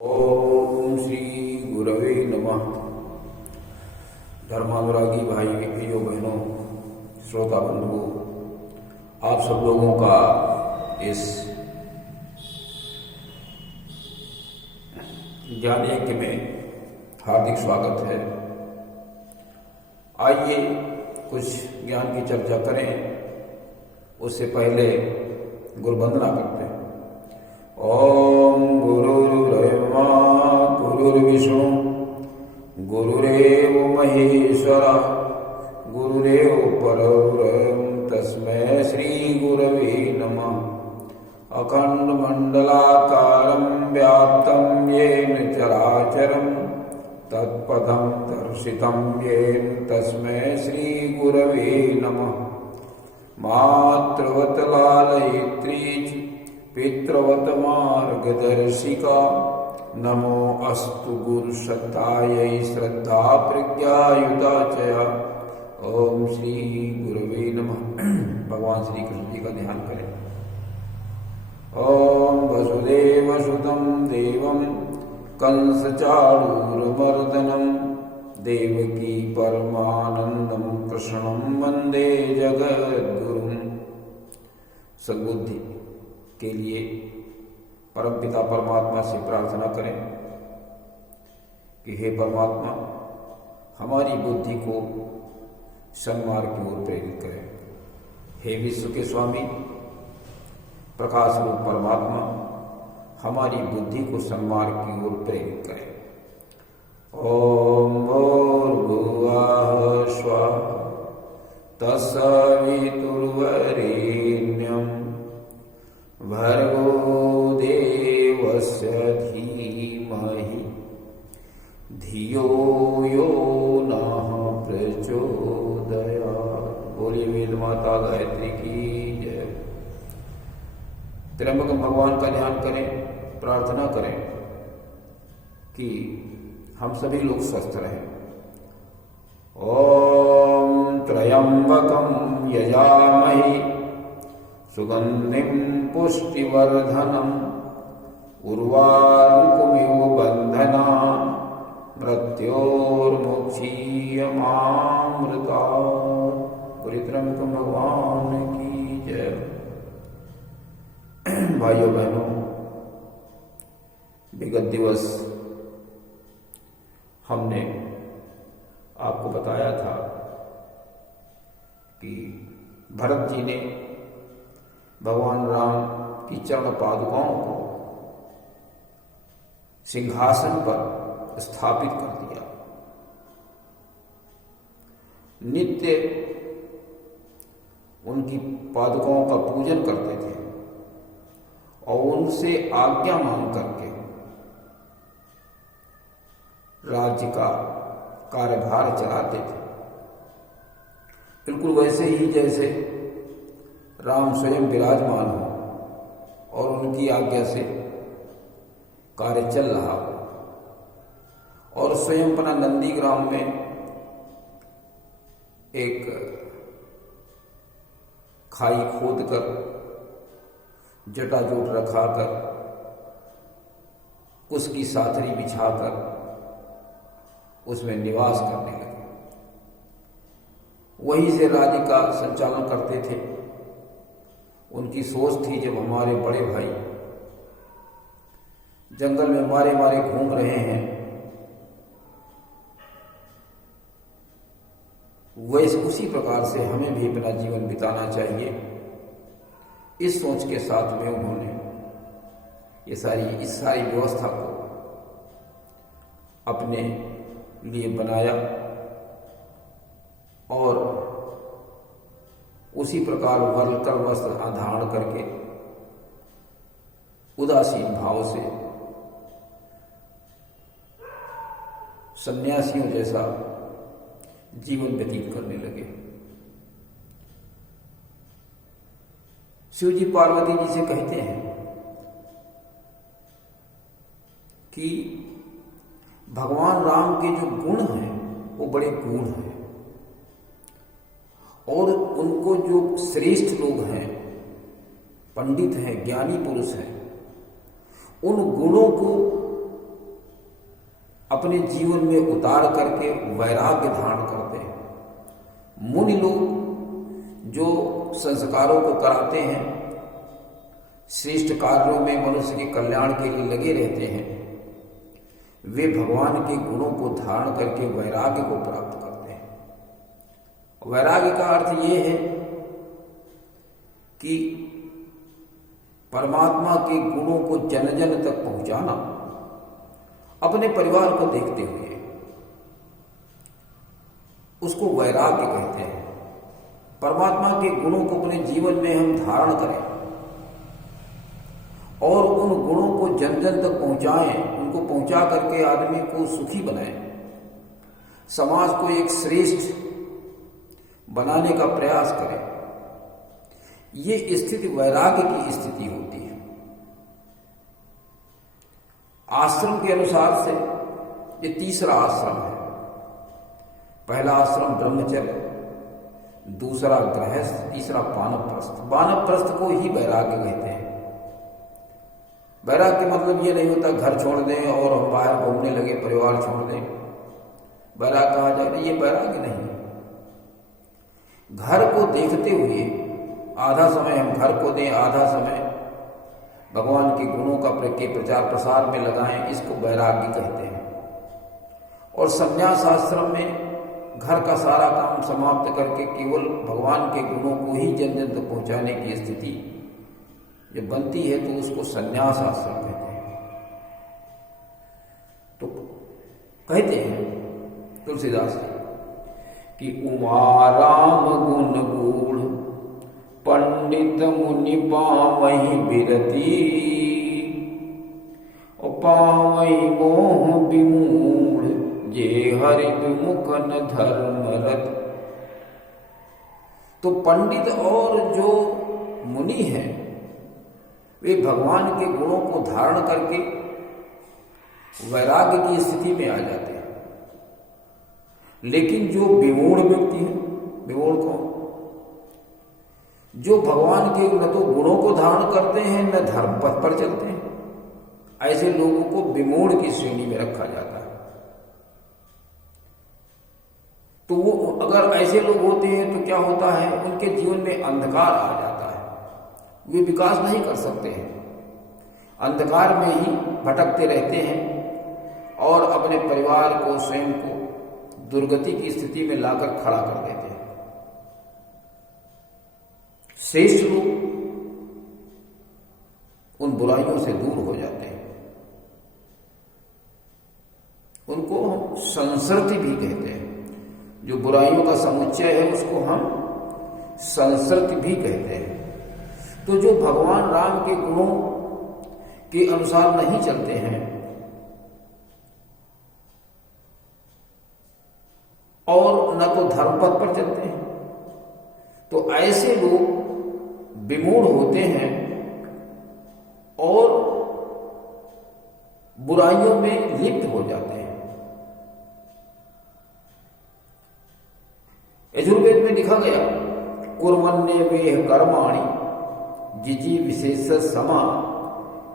ओम श्री गुरवे नमः। धर्मानुरागी भाई भाइयों बहनों, श्रोता बंधुओं, आप सब लोगों का इस ज्ञान यज्ञ में हार्दिक स्वागत है। आइए कुछ ज्ञान की चर्चा करें। उससे पहले गुरुवंदना करते हैं। ओम गुरुर्ब्रह्मा गुरुर्विष्णु गुरुरेव महेश्वरा गुरुरेव परब्रह्म तस्मै श्री गुरवे नमः। अखंड मंडलाकारं व्याप्तं येन चराचरं तत्पदं दर्शितं येन तस्मै श्री गुरवे नमः। मातृवत लालयित्री पितृवत मार्गदर्शिका नमो अस्तु गुरुसत्तायै श्रद्धा प्रज्ञायुता चया। ओम श्री गुरवे नमः। भगवान श्री कृष्ण जी का ध्यान करें। ओम वसुदेवसुतं देवं कंसचाणूरमर्दनं देवकी परमानंदं कृष्णं वंदे जगद्गुरुं। सद्बुद्धि के लिए परमपिता परमात्मा से प्रार्थना करें कि हे परमात्मा, हमारी बुद्धि को सन्मार्ग की ओर प्रेरित करें। हे विश्व के स्वामी प्रकाश रूप परमात्मा, हमारी बुद्धि को सन्मार्ग की ओर प्रेरित करें। ओम भूर्भुवः स्वः तत्सवितुर्वरेण्यं भर्गो देवस्य धीमहि धियो यो नः प्रचोदयात्। बोलिए वेद माता गायत्री की जय। त्र्यंबकम भगवान का ध्यान करें, प्रार्थना करें कि हम सभी लोग स्वस्थ रहें। ओम त्र्यंबकम यजामहि सुगंधिं पुष्टिवर्धनम् उर्वारुकमिव बन्धनान् मृत्योर्मुक्षीयमामृतात्। पूरी त्र्यंबक भगवान की जय। भाइयों बहनों, विगत दिवस हमने आपको बताया था कि भरत जी ने भगवान राम की चरण पादुकाओं को सिंहासन पर स्थापित कर दिया। नित्य उनकी पादुकाओं का पूजन करते थे और उनसे आज्ञा मांग करके राज्य का कार्यभार चलाते थे। बिल्कुल वैसे ही जैसे राम स्वयं विराजमान हो और उनकी आज्ञा से कार्य चल रहा हो। और स्वयं अपना नंदीग्राम में एक खाई खोदकर जटाजूट रखाकर उसकी साथरी बिछाकर उसमें निवास करने लगे। वहीं से राज्य का संचालन करते थे। उनकी सोच थी, जब हमारे बड़े भाई जंगल में मारे मारे घूम रहे हैं, वैसे उसी प्रकार से हमें भी अपना जीवन बिताना चाहिए। इस सोच के साथ में उन्होंने इस सारी व्यवस्था को अपने लिए बनाया और उसी प्रकार वर्णकर वस्त्र धारण करके उदासीन भाव से सन्यासियों जैसा जीवन व्यतीत करने लगे। शिव जी पार्वती जी से कहते हैं कि भगवान राम के जो गुण हैं वो बड़े गुण हैं और उनको जो श्रेष्ठ लोग हैं, पंडित हैं, ज्ञानी पुरुष हैं, उन गुणों को अपने जीवन में उतार करके वैराग्य धारण करते हैं। मुनि लोग जो संस्कारों को कराते हैं, श्रेष्ठ कार्यों में मनुष्य के कल्याण के लिए लगे रहते हैं, वे भगवान के गुणों को धारण करके वैराग्य को प्राप्त करते हैं। वैराग्य का अर्थ ये है कि परमात्मा के गुणों को जन जन तक पहुंचाना, अपने परिवार को देखते हुए, उसको वैराग्य कहते हैं। परमात्मा के गुणों को अपने जीवन में हम धारण करें और उन गुणों को जन जन तक पहुंचाएं, उनको पहुंचा करके आदमी को सुखी बनाएं, समाज को एक श्रेष्ठ बनाने का प्रयास करें। ये स्थिति वैराग्य की स्थिति होती है। आश्रम के अनुसार से ये तीसरा आश्रम है। पहला आश्रम ब्रह्मचर्य, दूसरा गृहस्थ, तीसरा वानप्रस्थ। वानप्रस्थ को ही वैराग्य कहते हैं। वैराग्य मतलब ये नहीं होता घर छोड़ दें और हम बाहर घूमने लगे, परिवार छोड़ दें, वैराग्य कहा जाए, ये वैराग्य नहीं। घर को देखते हुए आधा समय हम घर को दें, आधा समय भगवान के गुणों का प्रचार प्रसार में लगाएं, इसको वैराग्य कहते हैं। और संन्यास आश्रम में घर का सारा काम समाप्त करके केवल भगवान के गुणों को ही जन जन तक पहुंचाने की स्थिति जब बनती है तो उसको संन्यास आश्रम कहते हैं। तो कहते हैं तुलसीदास जी कि उमा राम गुण गूढ़ पंडित मुनि पावहि बिरती, और पावहि मोह विमूढ़ जे हरित मुकन धर्मरत। तो पंडित और जो मुनि हैं वे भगवान के गुणों को धारण करके वैराग्य की स्थिति में आ जाते हैं। लेकिन जो विमूढ़ व्यक्ति है, विमूढ़ कौन? जो भगवान के न तो गुणों को धारण करते हैं न धर्म पथ पर चलते हैं, ऐसे लोगों को विमूढ़ की श्रेणी में रखा जाता है। तो वो अगर ऐसे लोग होते हैं तो क्या होता है, उनके जीवन में अंधकार आ जाता है, वे विकास नहीं कर सकते हैं, अंधकार में ही भटकते रहते हैं और अपने परिवार को, स्वयं को दुर्गति की स्थिति में लाकर खड़ा कर देते हैं। श्रेष्ठ लोग उन बुराइयों से दूर हो जाते हैं। उनको हम संसर्ति भी कहते हैं। जो बुराइयों का समुच्चय है उसको हम संसर्ति भी कहते हैं। तो जो भगवान राम के गुणों के अनुसार नहीं चलते हैं और न तो धर्मपथ पर चलते हैं, तो ऐसे लोग विमूढ़ होते हैं और बुराइयों में लिप्त हो जाते हैं। यजुर्वेद में लिखा गया, कुर्वन्ये वेह कर्माणि जिजी विशेष समा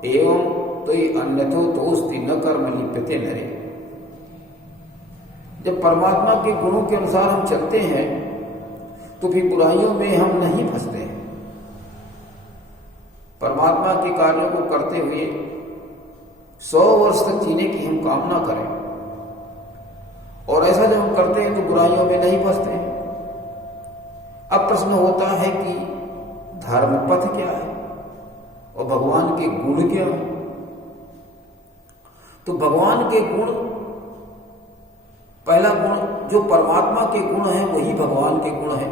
एवं तोई अन्यथो तोस्ति न कर्म लिप्यते नरे। जब परमात्मा के गुणों के अनुसार हम चलते हैं तो फिर बुराइयों में हम नहीं फंसते हैं। परमात्मा के कार्यों को करते हुए 100 वर्ष तक जीने की हम कामना करें, और ऐसा जब हम करते हैं तो बुराइयों में नहीं फंसते हैं। अब प्रश्न होता है कि धर्म पथ क्या है और भगवान के गुण क्या है? तो भगवान के गुण, पहला गुण जो परमात्मा के गुण हैं वही भगवान के गुण हैं,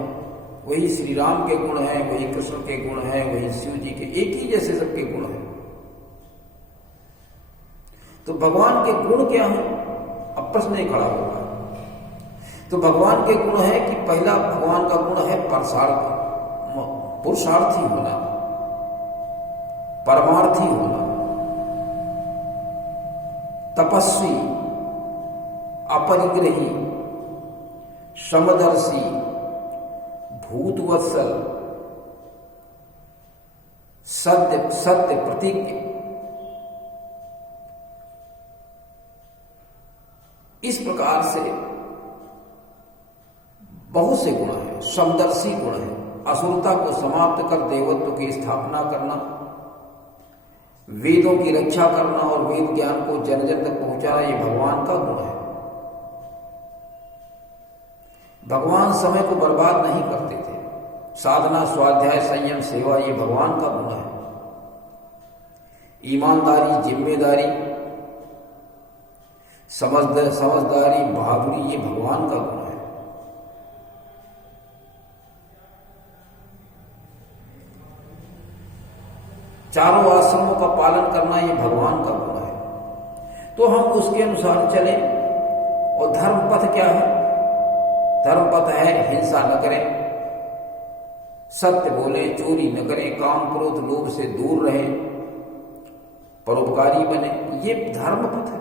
वही श्री राम के गुण हैं, वही कृष्ण के गुण हैं, वही शिव जी के, एक ही जैसे सबके गुण हैं। तो भगवान के गुण क्या हैं? अब प्रश्न ये खड़ा होगा। तो भगवान के गुण है कि पहला भगवान का गुण है पुरुषार्थी होना, परमार्थी होना, तपस्वी, अपरिग्रही, समदर्शी, भूतवत्सल, सत्य प्रतिज्ञ, इस प्रकार से बहुत से गुण हैं, समदर्शी गुण हैं। असुरता को समाप्त कर देवत्व की स्थापना करना, वेदों की रक्षा करना और वेद ज्ञान को जन जन तक पहुंचाना, ये भगवान का गुण है। भगवान समय को बर्बाद नहीं करते थे। साधना, स्वाध्याय, संयम, सेवा, ये भगवान का गुण है। ईमानदारी, जिम्मेदारी, समझदारी, बहादुरी, ये भगवान का गुण है। चारों आश्रमों का पालन करना, ये भगवान का गुण है। तो हम उसके अनुसार चलें। और धर्म पथ क्या है? धर्म पथ है हिंसा न करें, सत्य बोले, चोरी न करें, काम क्रोध लोभ से दूर रहें, परोपकारी बने, ये धर्म पथ है।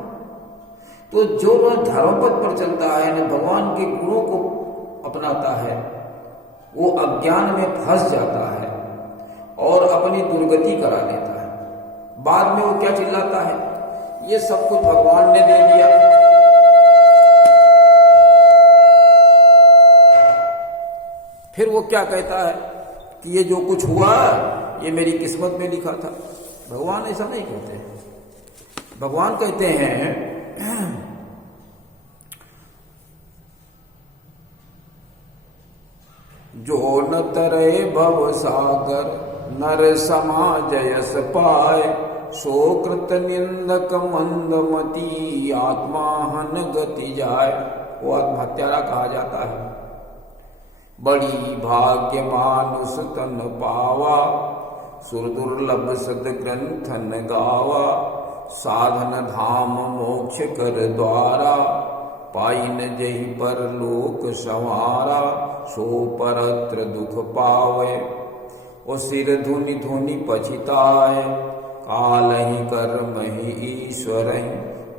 तो जो न धर्म पथ पर चलता है, न भगवान के गुणों को अपनाता है, वो अज्ञान में फंस जाता है और अपनी दुर्गति करा लेता है। बाद में वो क्या चिल्लाता है, ये सब कुछ भगवान ने दे दिया। फिर वो क्या कहता है कि ये जो कुछ हुआ ये मेरी किस्मत में लिखा था। भगवान ऐसा नहीं कहते हैं। भगवान कहते हैं जो न तरे भव सागर नर समाज यस पाए, सो कृत निंदक मंदमती आत्माहन गति जाए। वो आत्महत्यारा कहा जाता है। बड़ी भाग्य मानुष तन पावा, सुर दुर्लभ सद ग्रंथन गावा, साधन धाम मोक्ष कर द्वारा, पाइन जही पर लोक संवारा, सो परत्र दुख पावे, ओ सिर धुनि धुनि पछिताए, काल ही कर्म ही ईश्वर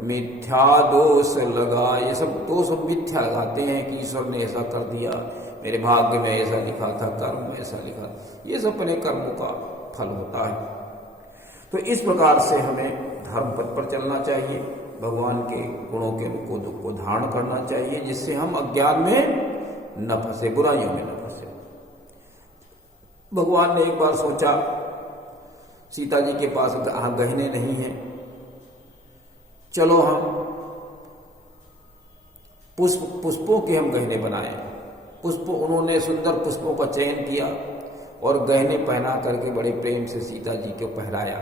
मिथ्या दोष लगा। ये सब दोष मिथ्या लगाते हैं कि ईश्वर ने ऐसा कर दिया, मेरे भाग्य में ऐसा लिखा था, कर्म में ऐसा लिखा। ये सब अपने कर्मों का फल होता है। तो इस प्रकार से हमें धर्म पथ पर चलना चाहिए, भगवान के गुणों के को धारण करना चाहिए, जिससे हम अज्ञान में न फंसे, बुराइयों में न फंसे। भगवान ने एक बार सोचा, सीता जी के पास गहने नहीं हैं, चलो हम पुष्पों के हम गहने बनाए। उन्होंने सुंदर पुष्पों का चयन किया और गहने पहना करके बड़े प्रेम से सीता जी को पहनाया।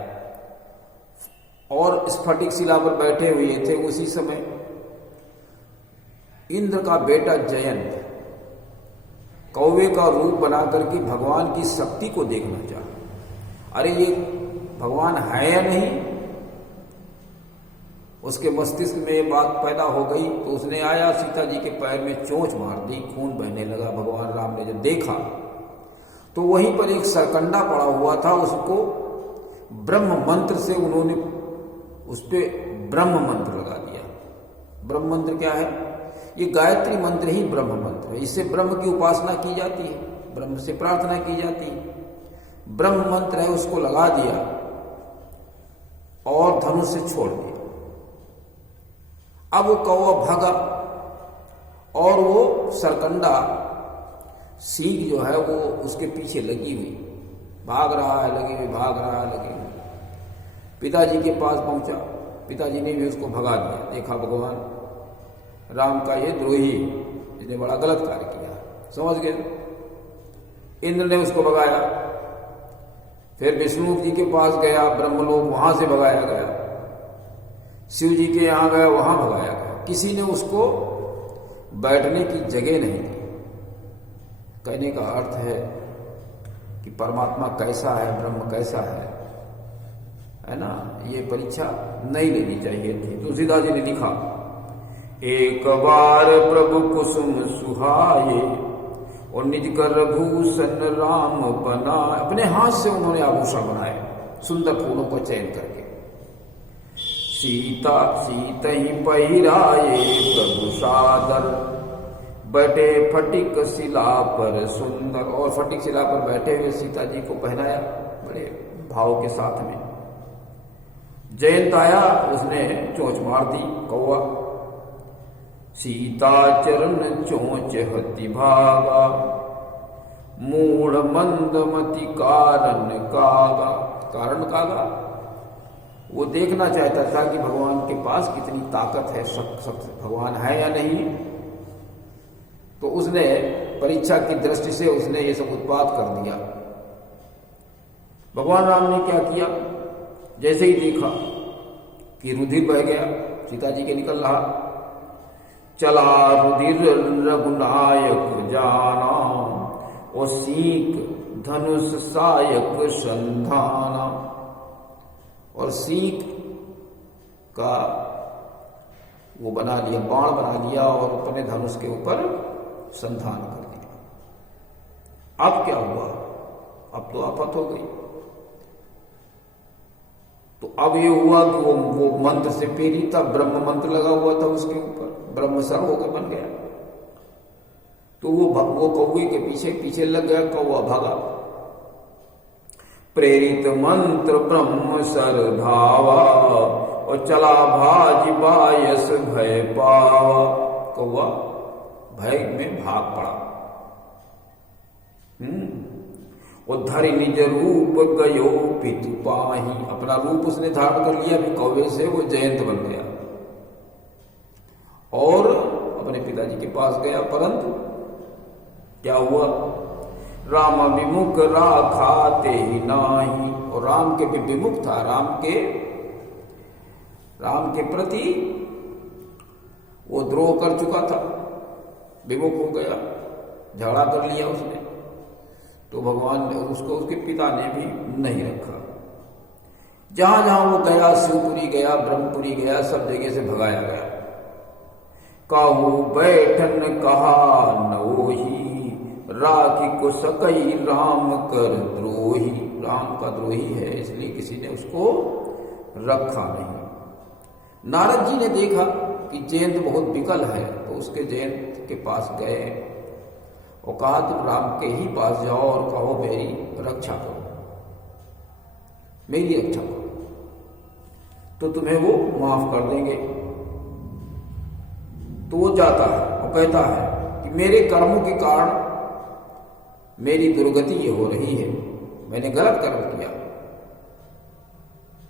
और स्फटिक शिला पर बैठे हुए थे। उसी समय इंद्र का बेटा जयंत कौवे का रूप बना करके भगवान की शक्ति को देखना चाहा। अरे ये भगवान है या नहीं, उसके मस्तिष्क में ये बात पैदा हो गई। तो उसने आया, सीता जी के पैर में चोंच मार दी, खून बहने लगा। भगवान राम ने जब देखा तो वहीं पर एक सरकंडा पड़ा हुआ था, उसको ब्रह्म मंत्र से उन्होंने उस पे ब्रह्म मंत्र लगा दिया। ब्रह्म मंत्र क्या है? ये गायत्री मंत्र ही ब्रह्म मंत्र है। इससे ब्रह्म की उपासना की जाती है, ब्रह्म से प्रार्थना की जाती है। ब्रह्म मंत्र है, उसको लगा दिया और धनुष से छोड़ दिया। अब वो कौवा भागा और वो सरकंडा सींग जो है वो उसके पीछे लगी हुई, भाग रहा है, लगी हुई, भाग रहा है, लगी हुई। पिताजी के पास पहुंचा, पिताजी ने भी उसको भगा दिया। देखा भगवान राम का ये द्रोही, इसने बड़ा गलत कार्य किया, समझ गए। इंद्र ने उसको भगाया। फिर विष्णु जी के पास गया, ब्रह्मलोक, वहां से भगाया गया। शिव जी के यहां गया, वहां भगाया गया। किसी ने उसको बैठने की जगह नहीं दी। कहने का अर्थ है कि परमात्मा कैसा है, ब्रह्म कैसा है ना, ये परीक्षा नहीं लेनी चाहिए थी। तुलसीदास जी ने लिखा, एक बार प्रभु कुसुम सुहाए और निज कर भूषण राम बना। अपने हाथ से उन्होंने आभूषण बनाए, सुंदर फूलों का चयन करके। सीता ही पहिराए प्रभु सादर, बैठे फटिक शिला पर सुंदर। और फटिक शिला पर बैठे हुए सीता जी को पहनाया बड़े भाव के साथ में। जयंत आया, उसने चोंच मार दी कौवा। सीता चरण चोंच हति भागा, मूढ़ मंदमति कारण कागा। कारण कागा, वो देखना चाहता था कि भगवान के पास कितनी ताकत है, भगवान है या नहीं। तो उसने परीक्षा की दृष्टि से उसने ये सब उत्पात कर दिया। भगवान राम ने क्या किया, जैसे ही देखा कि रुधिर बह गया, सीता जी के निकल रहा, चला रुधिर रघुनायक जाना, और सीख धनुष सायक संधाना। और सीख का वो बना लिया, बाण बना लिया और अपने धनुष के ऊपर संधान कर दिया। अब क्या हुआ, अब तो आफत हो गई। तो अब ये हुआ कि वो मंत्र से प्रेरित था, ब्रह्म मंत्र लगा हुआ था उसके ऊपर, ब्रह्म सर होकर बन गया। तो वो कौवे के पीछे पीछे लग गया, कौवा भागा। प्रेरित मंत्र ब्रह्म सर धावा, और चला भाज बायस भय पावा। कौवा भय में भाग पड़ा। और धरि निज रूप गयो पितु पाही, अपना रूप उसने धारण कर लिया, फिर कौवे से वो जयंत बन गया और अपने पिताजी के पास गया। परंतु क्या हुआ, राम विमुख राखा ते ही नाही। और राम के भी विमुख था, राम के प्रति वो द्रोह कर चुका था, विमुख हो गया, झगड़ा कर लिया उसने। तो भगवान ने उसको, उसके पिता ने भी नहीं रखा। जहां जहां वो गया, शिवपुरी गया, ब्रह्मपुरी गया, सब जगह से भगाया गया। काहू बैठन कहा नोही, राखी को सकई राम कर द्रोही। राम का द्रोही है, इसलिए किसी ने उसको रखा नहीं। नारद जी ने देखा कि जयंत बहुत विकल है, तो उसके जयंत के पास गए और कहा तुम राम के ही पास जाओ और कहो मेरी रक्षा करो, मेरी रक्षा करो, तो तुम्हें वो माफ कर देंगे। तो वो जाता है और कहता है कि मेरे कर्मों के कारण मेरी दुर्गति ये हो रही है, मैंने गलत कर्म किया।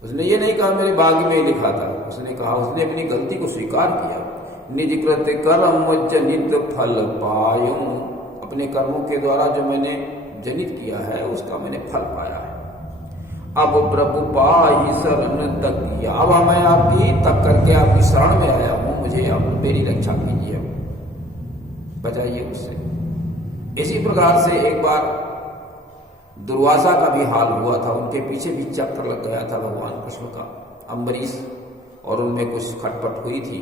उसने ये नहीं कहा मेरे भाग्य में ही लिखा था, उसने कहा, उसने अपनी गलती को स्वीकार किया। निज कृत कर्म जनित फल पायूं, अपने कर्मों के द्वारा जो मैंने जनित किया है उसका मैंने फल पाया है। अब प्रभु पाही शरण तक, अब मैं आपकी तक करके आपकी शरण में आया हूं, मुझे अब मेरी रक्षा कीजिए, बचाइए उससे। इसी प्रकार से एक बार दुर्वासा का भी हाल हुआ था, उनके पीछे भी चक्र लग गया था भगवान कृष्ण का, अम्बरीश, और उनमें कुछ खटपट हुई थी।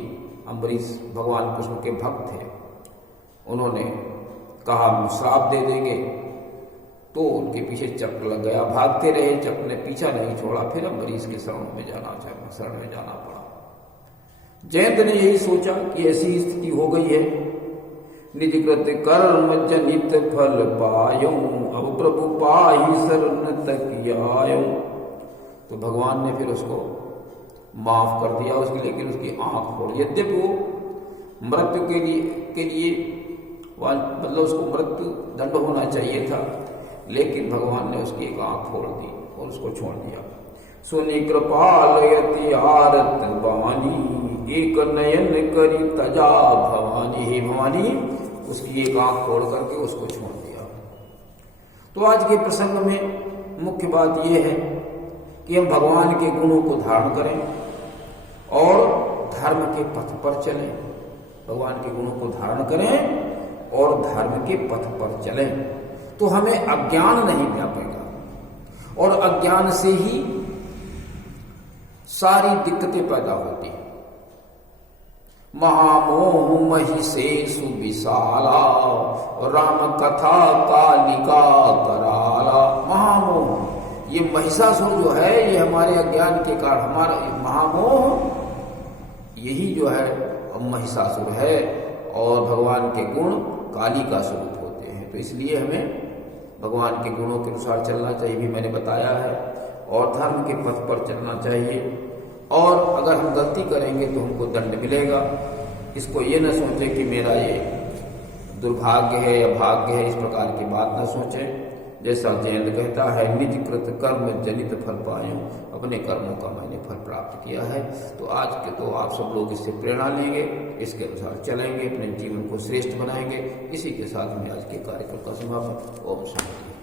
अम्बरीश भगवान कृष्ण के भक्त थे, उन्होंने कहा हम श्राप दे देंगे, तो उनके पीछे चक्र लग गया, भागते रहे, चक्र ने पीछा नहीं छोड़ा, फिर अम्बरीश के शरण में जाना पड़ा। जयंत ने यही सोचा कि ऐसी स्थिति हो गई है, निज कृत कर्म जनित फल पायूं, अब प्रभु पाही शरण तक आयूं। तो भगवान ने फिर उसको माफ कर दिया उसके, लेकिन उसकी आंख फोड़, यद्यपि वो मृत्यु के लिए मतलब उसको मृत्यु दंड होना चाहिए था, लेकिन भगवान ने उसकी एक आंख फोड़ दी और उसको छोड़ दिया। सुनि कृपाल यति आरत भवानी, एक नयन करी तजा भवानी, हे भवानी, उसकी एक आंख फोड़ करके उसको छोड़ दिया। तो आज के प्रसंग में मुख्य बात यह है कि हम भगवान के गुणों को धारण करें और धर्म के पथ पर चलें। भगवान के गुणों को धारण करें और धर्म के पथ पर चलें, तो हमें अज्ञान नहीं व्यापेगा, और अज्ञान से ही सारी दिक्कतें पैदा होती हैं। महामोह महिषेषु विशाला, राम कथा कालिका कराला। महामोह, ये महिषासुर जो है, ये हमारे अज्ञान के कारण, हमारा महामोह यही जो है महिषासुर है, और भगवान के गुण काली का स्वरूप होते हैं। तो इसलिए हमें भगवान के गुणों के अनुसार चलना चाहिए, भी मैंने बताया है, और धर्म के पथ पर चलना चाहिए। और अगर हम गलती करेंगे तो हमको दंड मिलेगा, इसको ये न सोचे कि मेरा ये दुर्भाग्य है या भाग्य है, इस प्रकार की बात न सोचें। जैसा जयंत कहता है, निज कृत कर्म जनित फल पायूं, अपने कर्मों का मैंने फल प्राप्त किया है। तो आज के तो आप सब लोग इससे प्रेरणा लेंगे, इसके अनुसार चलेंगे, अपने जीवन को श्रेष्ठ बनाएंगे। इसी के साथ में आज के कार्यक्रम का समापन। ओम शांति।